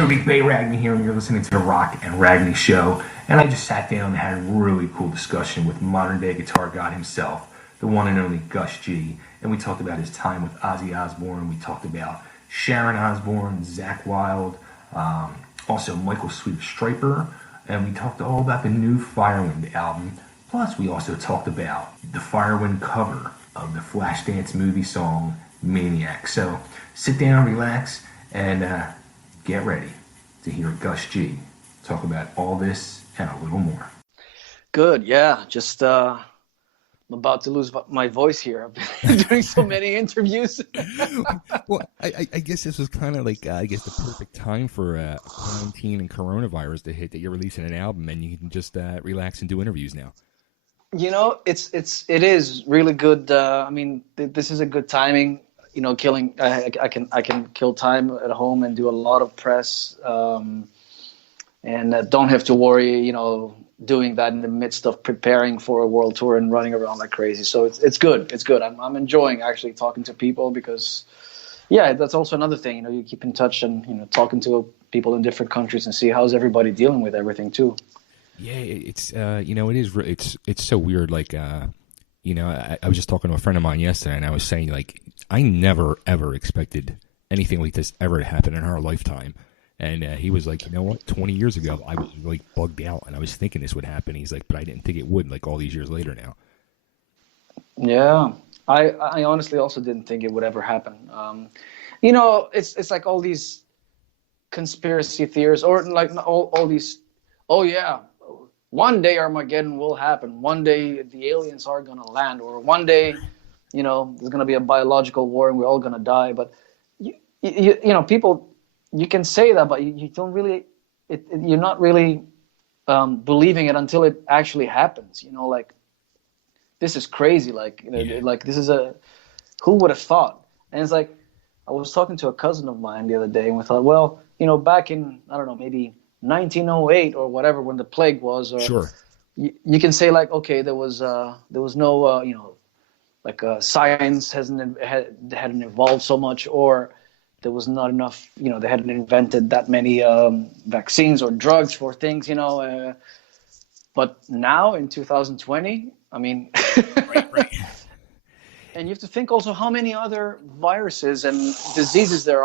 Everybody, Ragni here, and you're listening to the Rock and Ragni Show. And I just sat down and had a really cool discussion with modern-day guitar god himself, the one and only Gus G. And we talked about his time with Ozzy Osbourne. We talked about Sharon Osbourne, Zakk Wylde, also Michael Sweet of Stryper. And we talked all about the new FIREWIND album. Plus, we also talked about the FIREWIND cover of the FLASHDANCE movie song, Maniac. So sit down, relax, and get ready to hear Gus G talk about all this and a little more. Good, yeah. Just I'm about to lose my voice here. I've been doing so many interviews. Well, I guess this was kind of like the perfect time for quarantine and coronavirus to hit. That you're releasing an album and you can just relax and do interviews now. You know, it is really good. I mean, this is a good timing. You know, I can kill time at home and do a lot of press, and don't have to worry. You know, doing that in the midst of preparing for a world tour and running around like crazy. So it's good. It's good. I'm enjoying actually talking to people because, yeah, that's also another thing. You know, you keep in touch and talking to people in different countries and see how's everybody dealing with everything too. Yeah, it's it's so weird. Like I was just talking to a friend of mine yesterday, and I was saying like I never ever expected anything like this ever to happen in our lifetime. And he was like, you know what? 20 years ago, I was like bugged out, and I was thinking this would happen. He's like, but I didn't think it would. Like all these years later now. Yeah, I honestly also didn't think it would ever happen. It's like all these conspiracy theories, or like all these. Oh yeah, one day Armageddon will happen. One day the aliens are gonna land, or one day, there's gonna be a biological war and we're all gonna die. But people. You can say that, but you don't really. You're not really believing it until it actually happens. Like this is crazy. Like like this is who would have thought? And it's like I was talking to a cousin of mine the other day, and we thought, well, back in I don't know, maybe 1908 or whatever, when the plague was. Or sure. You can say like, okay, there was no science hadn't evolved so much, or there was not enough, they hadn't invented that many vaccines or drugs for things, but now in 2020, I mean, right. And you have to think also how many other viruses and diseases they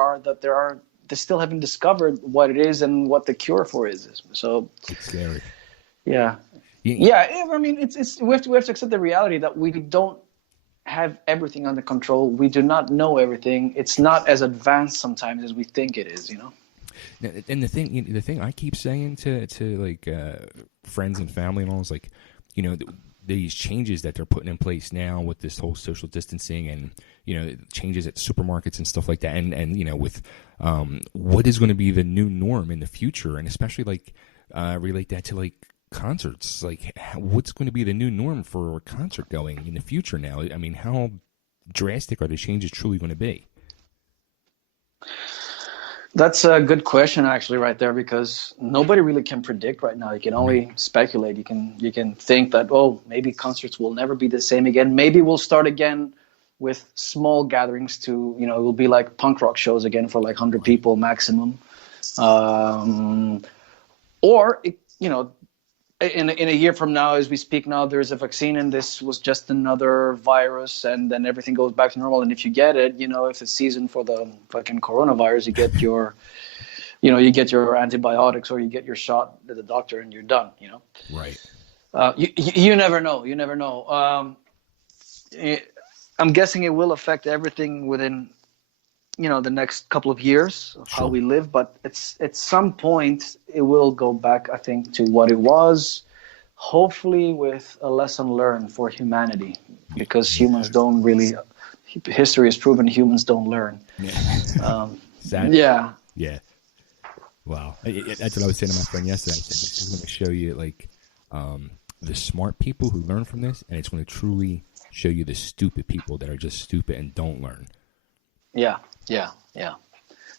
still haven't discovered what it is and what the cure for is. So it's scary. Yeah. I mean, we have to accept the reality that we don't have everything under control. We do not know everything. It's not as advanced sometimes as we think it is, And the thing I keep saying to like friends and family and all is like, these changes that they're putting in place now with this whole social distancing and changes at supermarkets and stuff like that, and with what is going to be the new norm in the future, and especially like relate that to like concerts, like what's going to be the new norm for concert going in the future now? I mean, how drastic are the changes truly going to be? That's a good question actually right there, because nobody really can predict right now. You can only speculate. You can think that, maybe concerts will never be the same again. Maybe we'll start again with small gatherings to, it will be like punk rock shows again for like 100 people maximum. Or in a year from now, as we speak now, there's a vaccine and this was just another virus, and then everything goes back to normal. And if you get it, if it's season for the fucking coronavirus, you get your, you get your antibiotics or you get your shot at the doctor and you're done, Right. You never know. You never know. I'm guessing it will affect everything within, the next couple of years of how we live, but at some point it will go back, I think, to what it was, hopefully with a lesson learned for humanity, because humans don't really, history has proven humans don't learn. Yeah. Yeah. Wow. That's what I was saying to my friend yesterday. I said, this is going to show you like the smart people who learn from this, and it's going to truly show you the stupid people that are just stupid and don't learn. Yeah.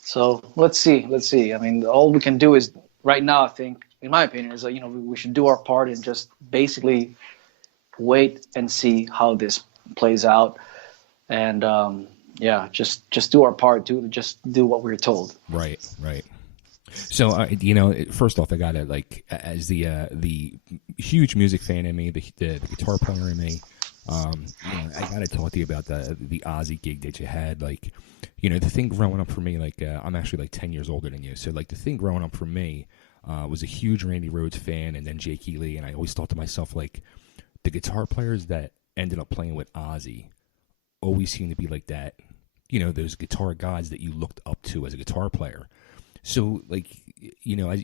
So let's see. I mean, all we can do is right now, I think, in my opinion, is we should do our part and just basically wait and see how this plays out, and just do our part to just do what we're told. Right. So, first off, I gotta as the huge music fan in me, the guitar player in me. I gotta talk to you about the Ozzy gig that you had. The thing growing up for me, I'm actually 10 years older than you. So, the thing growing up for me was a huge Randy Rhoads fan, and then Jake Ely, and I always thought to myself, the guitar players that ended up playing with Ozzy always seem to be like that. Those guitar gods that you looked up to as a guitar player. So, as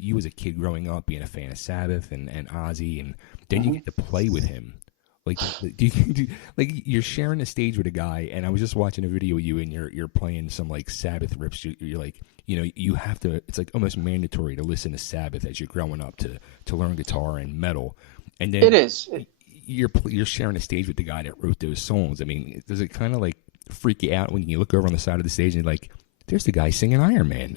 you as a kid growing up, being a fan of Sabbath and Ozzy, and then you get to play with him. You're sharing a stage with a guy, and I was just watching a video of you, and you're playing some Sabbath riffs. You're you have to. It's almost mandatory to listen to Sabbath as you're growing up to learn guitar and metal. And then It is. You're sharing a stage with the guy that wrote those songs. I mean, does it kind of freak you out when you look over on the side of the stage and you're there's the guy singing Iron Man?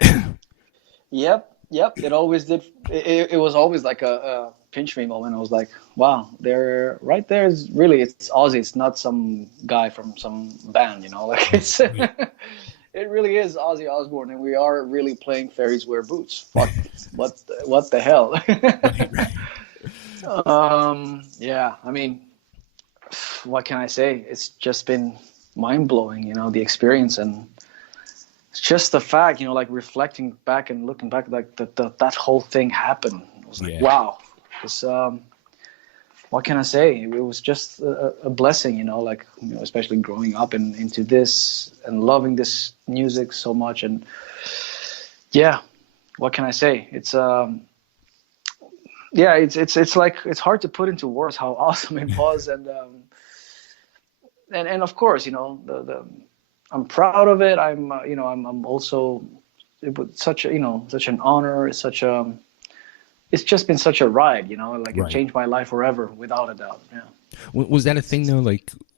Yep. It always did. It was always a pinch me moment. I was like, wow, there, right there is really, it's Ozzy. It's not some guy from some band, it's, it really is Ozzy Osbourne, and we are really playing Fairies Wear Boots. Fuck, what the hell? Yeah, I mean, what can I say? It's just been mind blowing, the experience, and it's just the fact, reflecting back and looking back, that whole thing happened. It was wow. It's, what can I say? It was just a blessing, especially growing up and into this and loving this music so much. And yeah, what can I say? It's it's hard to put into words how awesome it was, and of course, I'm proud of it. I'm also, it was such an honor. It's just been such a ride, Right. It changed my life forever, without a doubt. Yeah. Was that a thing though?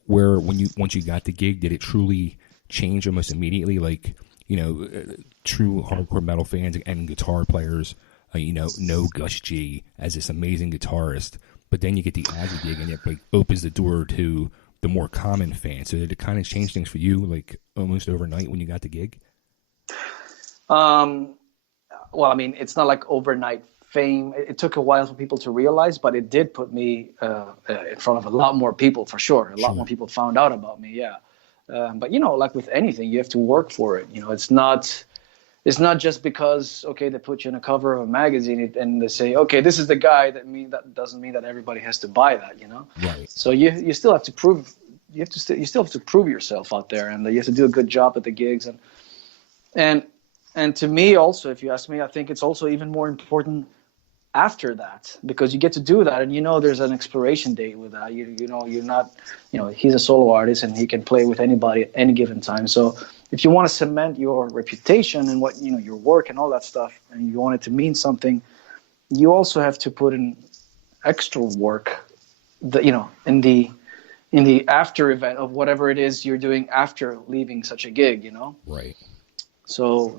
Where once you got the gig, did it truly change almost immediately? True hardcore metal fans and guitar players, know Gus G as this amazing guitarist, but then you get the Ozzy gig and it opens the door to the more common fan. So did it kind of change things for you, almost overnight when you got the gig? Well, I mean, it's not like overnight fame. It took a while for people to realize, but it did put me in front of a lot more people, for sure. A lot more people found out about me, yeah. But, like with anything, you have to work for it. It's not just because, okay, they put you in a cover of a magazine and they say, okay, this is the guy. That doesn't mean that everybody has to buy that, Right. So you still have to prove, you still have to prove yourself out there, and you have to do a good job at the gigs. And to me also, if you ask me, I think it's also even more important after that, because you get to do that, and there's an expiration date with that. You're not, he's a solo artist and he can play with anybody at any given time. So if you want to cement your reputation and what your work and all that stuff, and you want it to mean something, you also have to put in extra work, in the after event of whatever it is you're doing after leaving such a gig, Right. So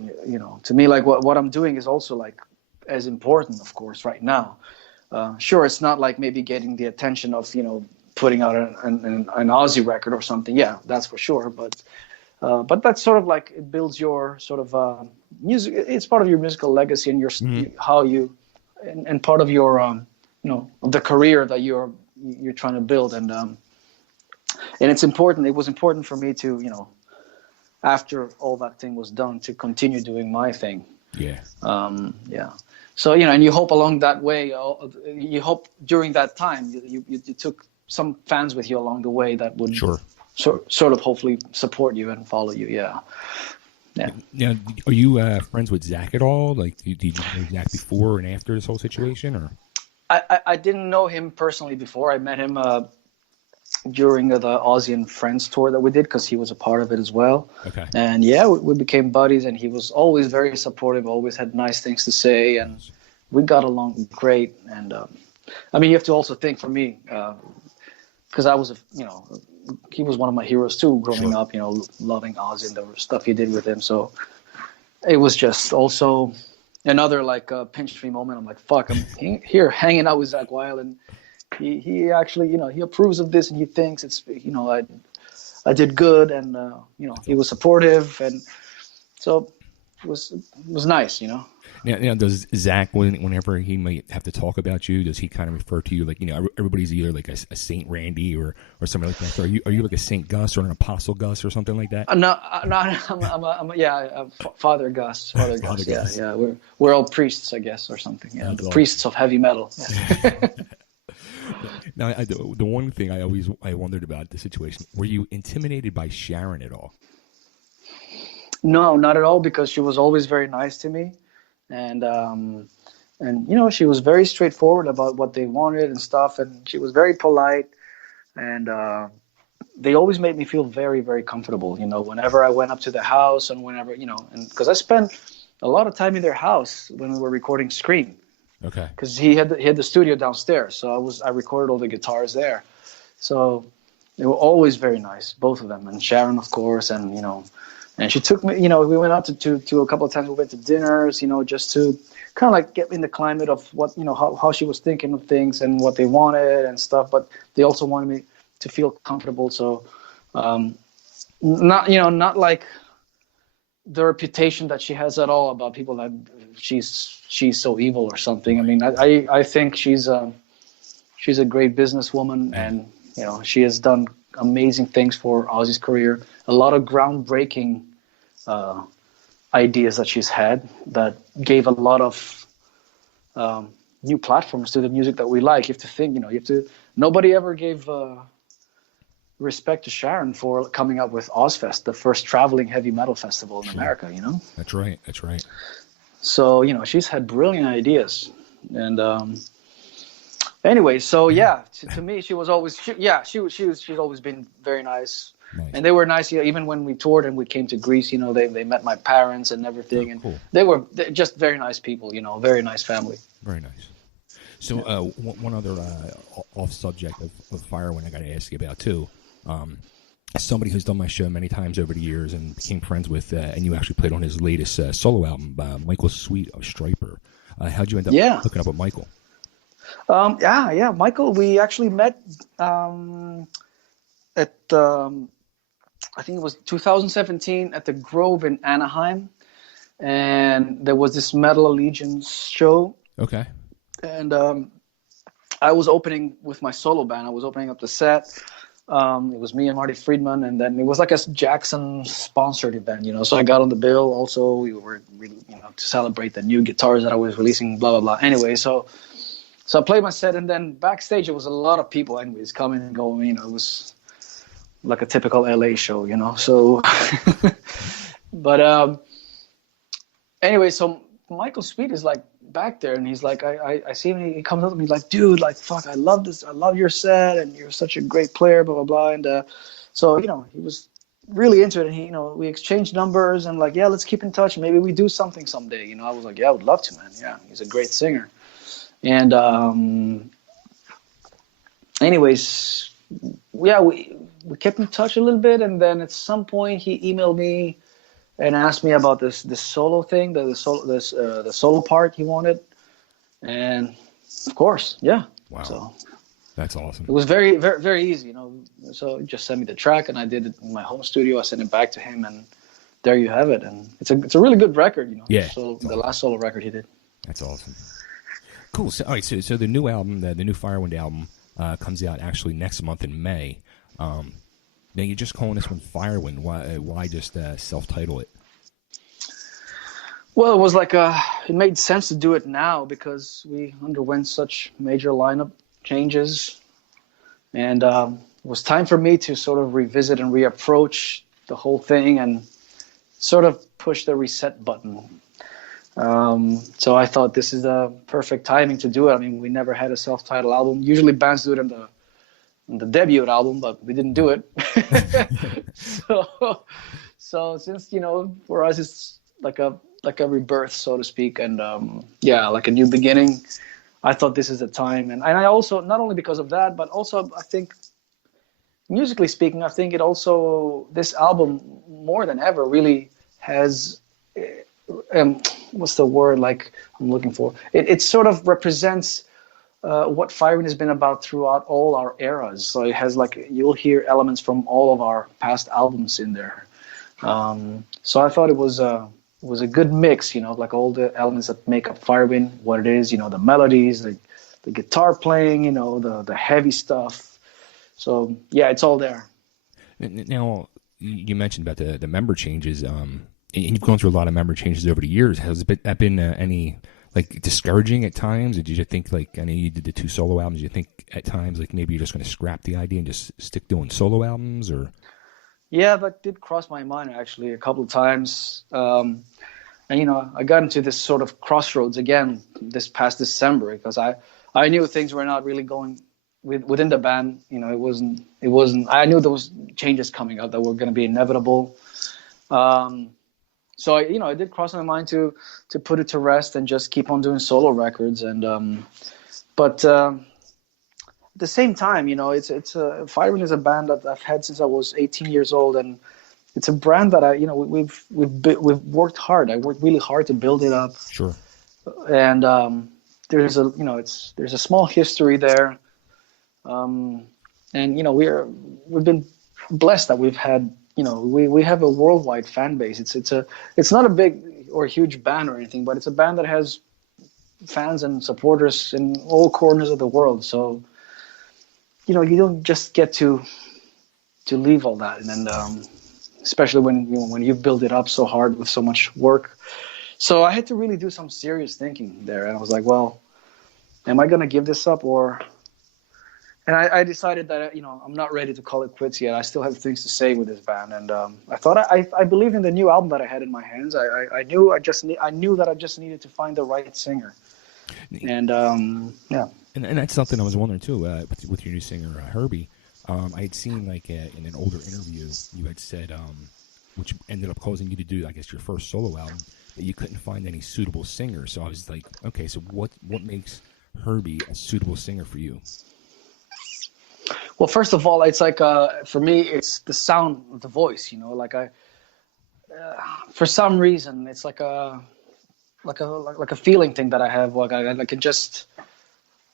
to me, what I'm doing is also as important, of course, right now. Sure, it's not maybe getting the attention of putting out an Ozzy record or something. Yeah, that's for sure. But that's sort of it builds your sort of music. It's part of your musical legacy and your how you and part of your the career that you're trying to build, and it's important. It was important for me to after all that thing was done, to continue doing my thing. Yeah. Yeah. So, and you hope along that way, you hope during that time you took some fans with you along the way that would sort of hopefully support you and follow you. Yeah. Yeah. Now, are you friends with Zakk at all? Did you know Zakk before and after this whole situation, or? I didn't know him personally before. I met him during the Ozzy and Friends tour that we did, because he was a part of it as well. Okay. And yeah, we became buddies, and he was always very supportive, always had nice things to say, and we got along great. And I mean, you have to also think, for me, because I was he was one of my heroes too growing up, loving Ozzy and the stuff he did with him. So it was just also another pinch me moment. I'm like, fuck, I'm here hanging out with Zakk Wylde, and he actually, he approves of this, and he thinks it's, I did good, and he was supportive, and so it was nice, Now, does Zakk, whenever he might have to talk about you, does he kind of refer to you like, everybody's either like a Saint Randy or something like that? So are you like a Saint Gus or an Apostle Gus or something like that? No, I'm Father Gus. Father Gus. Gus. Yeah. We're all priests, I guess, or something. Yeah, the priests of heavy metal. Yeah. Now, the one thing I wondered about the situation: were you intimidated by Sharon at all? No, not at all, because she was always very nice to me, and she was very straightforward about what they wanted and stuff, and she was very polite, and they always made me feel very, very comfortable. Whenever I went up to the house, and whenever and because I spent a lot of time in their house when we were recording Scream. Okay. Because he had the studio downstairs, so I recorded all the guitars there. So they were always very nice, both of them, and Sharon, of course, and and she took me. We went out to a couple of times. We went to dinners, just to kind of like get in the climate of what how she was thinking of things and what they wanted and stuff. But they also wanted me to feel comfortable. So not like the reputation that she has at all about people that she's so evil or something. I mean, I think she's a great businesswoman, and she has done amazing things for Ozzy's career. A lot of groundbreaking ideas that she's had that gave a lot of new platforms to the music that we like. You have to think, nobody ever gave respect to Sharon for coming up with Ozfest, the first traveling heavy metal festival in America. That's right. So she's had brilliant ideas, and anyway, so yeah, to me she's always been very nice. And they were nice, even when we toured and we came to Greece. They met my parents and everything, and cool. They're just very nice people. Very nice family. Very nice. So one other off subject of Firewind I got to ask you about too. Somebody who's done my show many times over the years and became friends with, and you actually played on his latest solo album, Michael Sweet of Stryper. How'd you end up hooking up with Michael? Michael, we actually met at I think it was 2017 at the Grove in Anaheim, and there was this Metal Allegiance show. Okay. And I was opening with my solo band. I was opening up the set. It was me and Marty Friedman, and then it was like a Jackson sponsored event, so I got on the bill. Also, we were really, to celebrate the new guitars that I was releasing, blah blah blah. Anyway, so I played my set, and then backstage it was a lot of people anyways coming and going. It was like a typical LA show, so but anyway, so Michael Sweet is like back there, and he's like, I see him, he comes up to me like, dude, like, fuck, I love this, I love your set, and you're such a great player, blah blah blah. And so he was really into it, and he we exchanged numbers, and like, yeah, let's keep in touch, maybe we do something someday. I was like, yeah, I would love to, man. Yeah, he's a great singer. And anyways, yeah, we kept in touch a little bit, and then at some point he emailed me and asked me about this solo thing, the solo part he wanted, and of course, yeah. Wow, so that's awesome. It was very, very, very easy, So he just sent me the track, and I did it in my home studio. I sent it back to him, and there you have it. And it's a really good record, Yeah. The last solo record he did. That's awesome. Cool. So, all right. So the new album, the new Firewind album, comes out actually next month in May. Now you're just calling this one Firewind. Why just self-title it? Well, it was like it made sense to do it now because we underwent such major lineup changes, and it was time for me to sort of revisit and reapproach the whole thing and sort of push the reset button. So I thought this is the perfect timing to do it. I mean, we never had a self-titled album. Usually bands do it in the debut album, but we didn't do it. So since, for us it's like a rebirth, so to speak, and like a new beginning, I thought this is the time. And I also, not only because of that, but also I think, musically speaking, I think this album more than ever really has, what's the word like I'm looking for? It sort of represents what Firewind has been about throughout all our eras. So it has you'll hear elements from all of our past albums in there. So I thought it was was a good mix, you know, like all the elements that make up Firewind, what it is, you know, the melodies, the guitar playing, you know, the heavy stuff. So yeah, it's all there. Now, you mentioned about the member changes, and you've gone through a lot of member changes over the years. Has that been any like discouraging at times? Or did you think, like, I know you did the 2 solo albums, did you think at times like maybe you're just going to scrap the idea and just stick doing solo albums, or? Yeah, that did cross my mind actually a couple of times. And you know, I got into this sort of crossroads again this past December because I knew things were not really going within the band. You know, it wasn't. I knew there was changes coming up that were going to be inevitable. So it did cross my mind to put it to rest and just keep on doing solo records. And but at the same time, you know, it's Firewind is a band that I've had since I was 18 years old, and it's a brand that we've worked hard. I worked really hard to build it up. Sure. And there's a small history there. And you know, we've been blessed that we've had, you know, we have a worldwide fan base. It's not a big or huge band or anything, but it's a band that has fans and supporters in all corners of the world. So, you know, you don't just get to leave all that, and then especially when you've built it up so hard with so much work. So I had to really do some serious thinking there, and I was like, well, am I going to give this up, or? And I decided that, you know, I'm not ready to call it quits yet. I still have things to say with this band, and I thought I believed in the new album that I had in my hands. I knew that I just needed to find the right singer, and yeah. And that's something I was wondering too with your new singer Herbie. I had seen like in an older interview you had said, which ended up causing you to do, I guess, your first solo album, that you couldn't find any suitable singer. So I was like, okay, so what makes Herbie a suitable singer for you? Well, first of all, it's like for me, it's the sound of the voice. You know, like for some reason, it's like a feeling thing that I have. Like I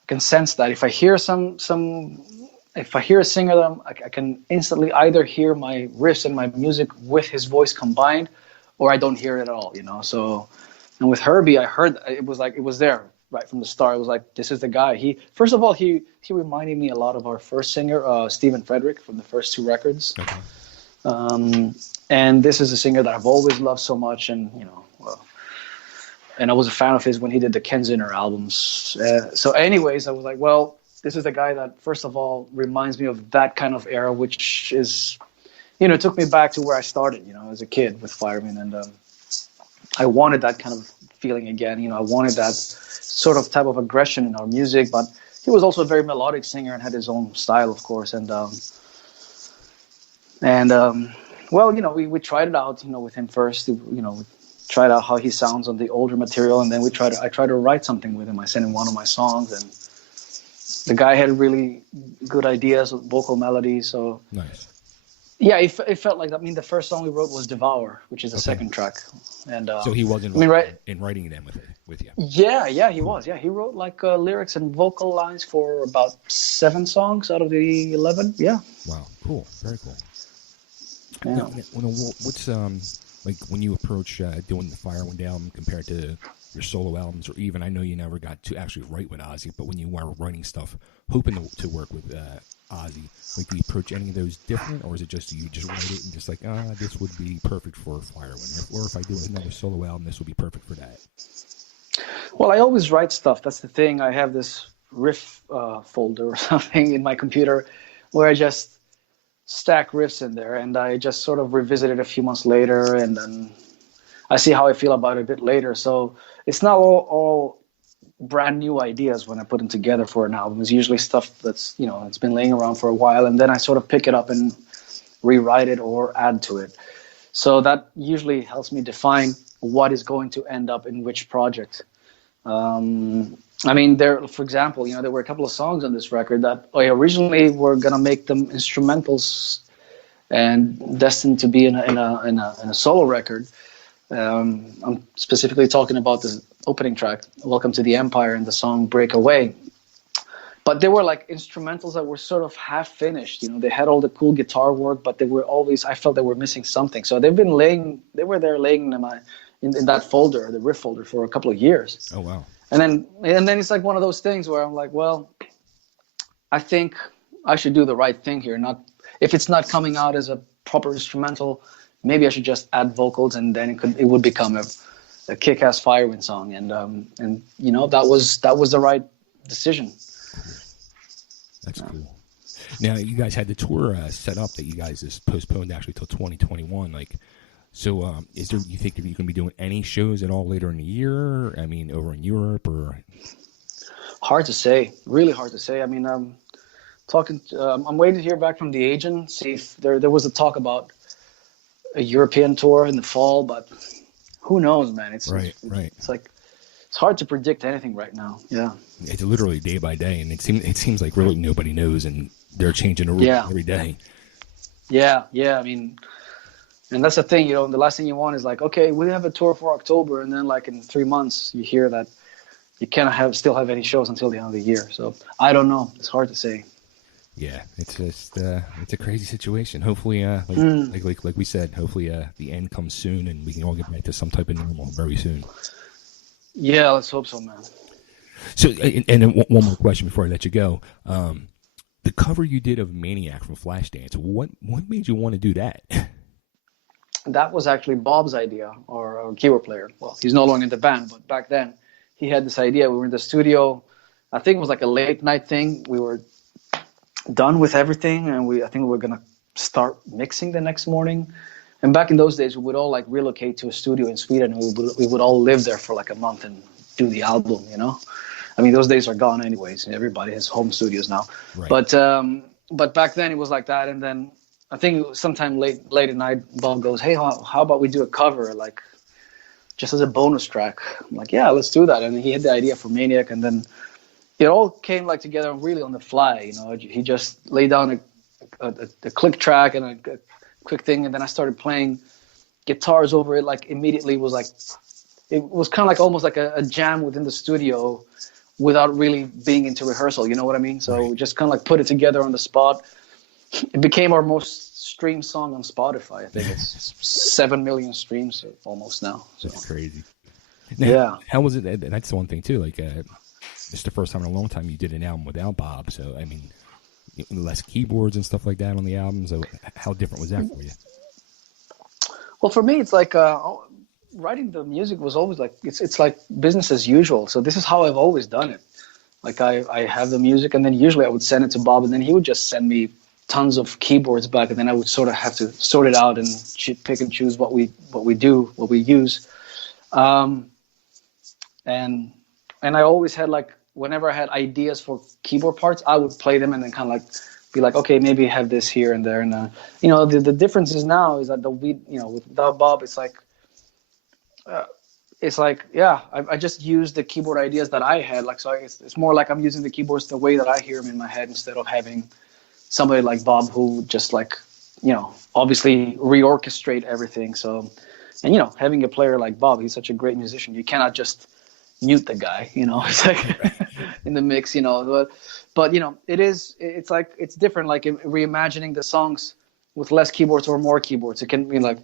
can sense that if I hear if I hear a singer, I can instantly either hear my riffs and my music with his voice combined, or I don't hear it at all. You know, so and with Herbie, I heard it was there right from the start. It was like, this is the guy. He reminded me a lot of our first singer, Stephen Frederick, from the first 2 records. Okay. And this is a singer that I've always loved so much, and you know, and I was a fan of his when he did the Ken Zinner albums. So anyways, I was like, well, this is the guy that, first of all, reminds me of that kind of era, which is, you know, it took me back to where I started, you know, as a kid with Firewind, and I wanted that kind of feeling again. You know, I wanted that sort of type of aggression in our music, but he was also a very melodic singer and had his own style, of course. And well, you know, we tried it out, you know, with him first. You know, we tried out how he sounds on the older material, and then I tried to write something with him. I sent him one of my songs, and the guy had really good ideas with vocal melodies. So nice. Yeah, it felt like, I mean, the first song we wrote was Devour, which is the second track. And so he was in writing them with you. Yeah, he was. Yeah, he wrote like lyrics and vocal lines for about 7 songs out of the 11. Yeah. Wow, cool, very cool. Yeah. Now, what's like when you approach doing the Firewind album compared to your solo albums, or even, I know you never got to actually write with Ozzy, but when you were writing stuff, hoping to work with Ozzy, like, do you approach any of those different, or is it just you just write it and just like, this would be perfect for Firewind, or if I do another solo album, this would be perfect for that? Well, I always write stuff. That's the thing. I have this riff folder or something in my computer where I just stack riffs in there, and I just sort of revisit it a few months later, and then I see how I feel about it a bit later. So it's not all brand new ideas when I put them together for an album. It's usually stuff that's, you know, it's been laying around for a while, and then I sort of pick it up and rewrite it or add to it. So that usually helps me define what is going to end up in which project. I mean, for example, you know, there were a couple of songs on this record that originally were gonna make them instrumentals and destined to be in a solo record. I'm specifically talking about the opening track, "Welcome to the Empire," and the song "Breakaway." But they were like instrumentals that were sort of half finished. You know, they had all the cool guitar work, but I felt they were missing something. So they were there laying in that folder, the riff folder, for a couple of years. Oh wow! And then it's like one of those things where I'm like, well, I think I should do the right thing here. Not if it's not coming out as a proper instrumental, maybe I should just add vocals, and then it would become a kick-ass Firewind song. And you know, that was the right decision. That's cool. Now you guys had the tour set up that you guys just postponed actually till 2021. Like, so is there? You think you're going to be doing any shows at all later in the year? I mean, over in Europe or? Hard to say. Really hard to say. I mean, I'm waiting to hear back from the agent. See if there was a talk about a European tour in the fall, but who knows, man? It's right. It's like it's hard to predict anything right now. Yeah. It's literally day by day, and it seems like really nobody knows, and they're changing the rules every day. Yeah. I mean, and that's the thing, you know. The last thing you want is like, okay, we have a tour for October, and then like in 3 months, you hear that you can't still have any shows until the end of the year. So I don't know. It's hard to say. Yeah, it's just it's a crazy situation. Hopefully, like we said, hopefully the end comes soon, and we can all get back to some type of normal very soon. Yeah, let's hope so, man. So, and then one more question before I let you go. The cover you did of Maniac from FLASHDANCE, what made you want to do that? That was actually Bob's idea, our keyboard player. Well, he's no longer in the band, but back then he had this idea. We were in the studio. I think it was like a late night thing. We were done with everything, and I think we were going to start mixing the next morning. And back in those days, we would all like relocate to a studio in Sweden, and we would all live there for like a month and do the album, you know? I mean, those days are gone anyways. Everybody has home studios now. Right. But back then it was like that. And then I think it was sometime late at night, Bob goes, hey, how about we do a cover, like just as a bonus track? I'm like, yeah, let's do that. And he had the idea for Maniac, and then it all came like together really on the fly. You know, he just laid down a click track and a quick thing, and then I started playing guitars over it. Like immediately it was kind of like almost like a jam within the studio without really being into rehearsal. You know what I mean? So we just kind of like put it together on the spot. It became our most streamed song on Spotify. I think it's 7 million streams almost now. So. That's crazy. Now, how was it? That's the one thing too. Like, it's the first time in a long time you did an album without Bob. So, I mean, less keyboards and stuff like that on the album. So, how different was that for you? Well, for me, it's like writing the music was always like it's like business as usual. So this is how I've always done it. Like I have the music, and then usually I would send it to Bob, and then he would just send me tons of keyboards back, and then I would sort of have to sort it out and pick and choose what we use. And I always had like, whenever I had ideas for keyboard parts, I would play them and then kind of like be like, okay, maybe have this here and there. And you know, the difference is now is that without Bob, it's like, yeah, I just use the keyboard ideas that I had. Like, so it's more like I'm using the keyboards the way that I hear them in my head, instead of having somebody like Bob who just like, you know, obviously reorchestrate everything. So, and you know, having a player like Bob, he's such a great musician. You cannot just mute the guy, you know. It's like in the mix, you know. But you know, it's like it's different. Like reimagining the songs with less keyboards or more keyboards. It can be like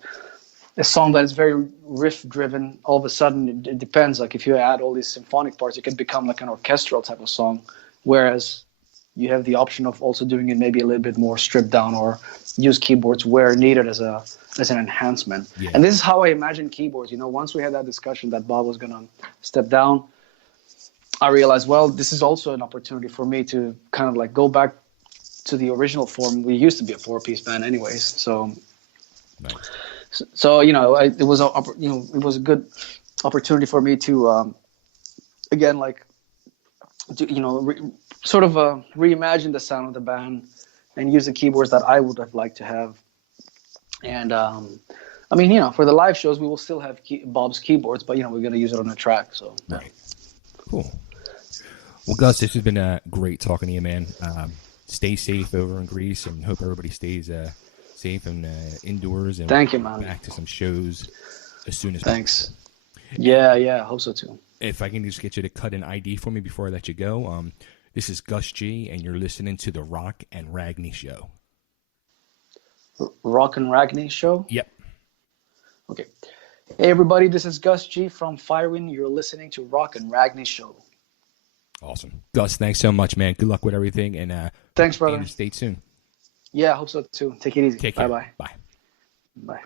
a song that is very riff driven. All of a sudden, it depends. Like if you add all these symphonic parts, it can become like an orchestral type of song. Whereas you have the option of also doing it maybe a little bit more stripped down, or use keyboards where needed as an enhancement. Yeah. And this is how I imagine keyboards. You know, once we had that discussion that Bob was going to step down, I realized, well, this is also an opportunity for me to kind of like go back to the original form. We used to be a 4-piece band anyways. So, nice. So you know, it was a good opportunity for me to, again, like, sort of reimagine the sound of the band and use the keyboards that I would have liked to have. And I mean, you know, for the live shows, we will still have Bob's keyboards, but you know, we're going to use it on the track. So right, cool. Well, Gus, this has been great talking to you, man. Stay safe over in Greece, and hope everybody stays safe and indoors. And thank you, man. Back to some shows as soon as Thanks. possible. Yeah, I hope so too. If I can just get you to cut an ID for me before I let you go. This is Gus G, and you're listening to the Rock and Ragni Show. Rock and Ragni Show? Yep. Okay. Hey everybody, this is Gus G from Firewind. You're listening to Rock and Ragni Show. Awesome. Gus, thanks so much, man. Good luck with everything, and thanks, brother. Stay tuned. Yeah, I hope so too. Take it easy. Take care. Bye-bye. Bye. Bye.